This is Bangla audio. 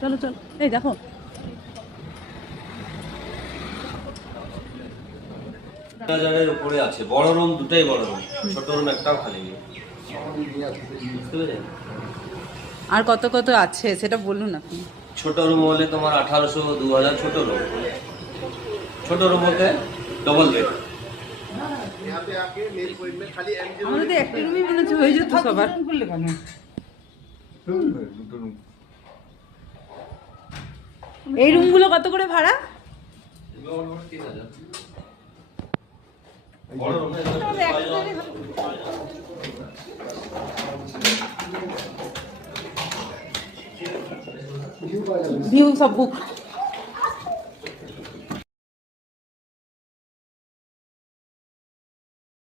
চলো চলো, এই দেখো হাজারের উপরে আছে। বড় রুম দুটাই বড় রুম, ছোট রুম একটাও খালি নেই। বুঝতে পেরেছেন? আর কত কত আছে সেটা বলুন আপনি। ছোট রুম হলে তোমার 1800 2000 ছোট রুম। ছোট রুম হতে ডবল বেড। আমাদের তো একটা রুমই মনে হচ্ছে হয়ে যেত সবার। এই রুমগুলো কত করে ভাড়া? বড় রুম ভিউ সব বুক।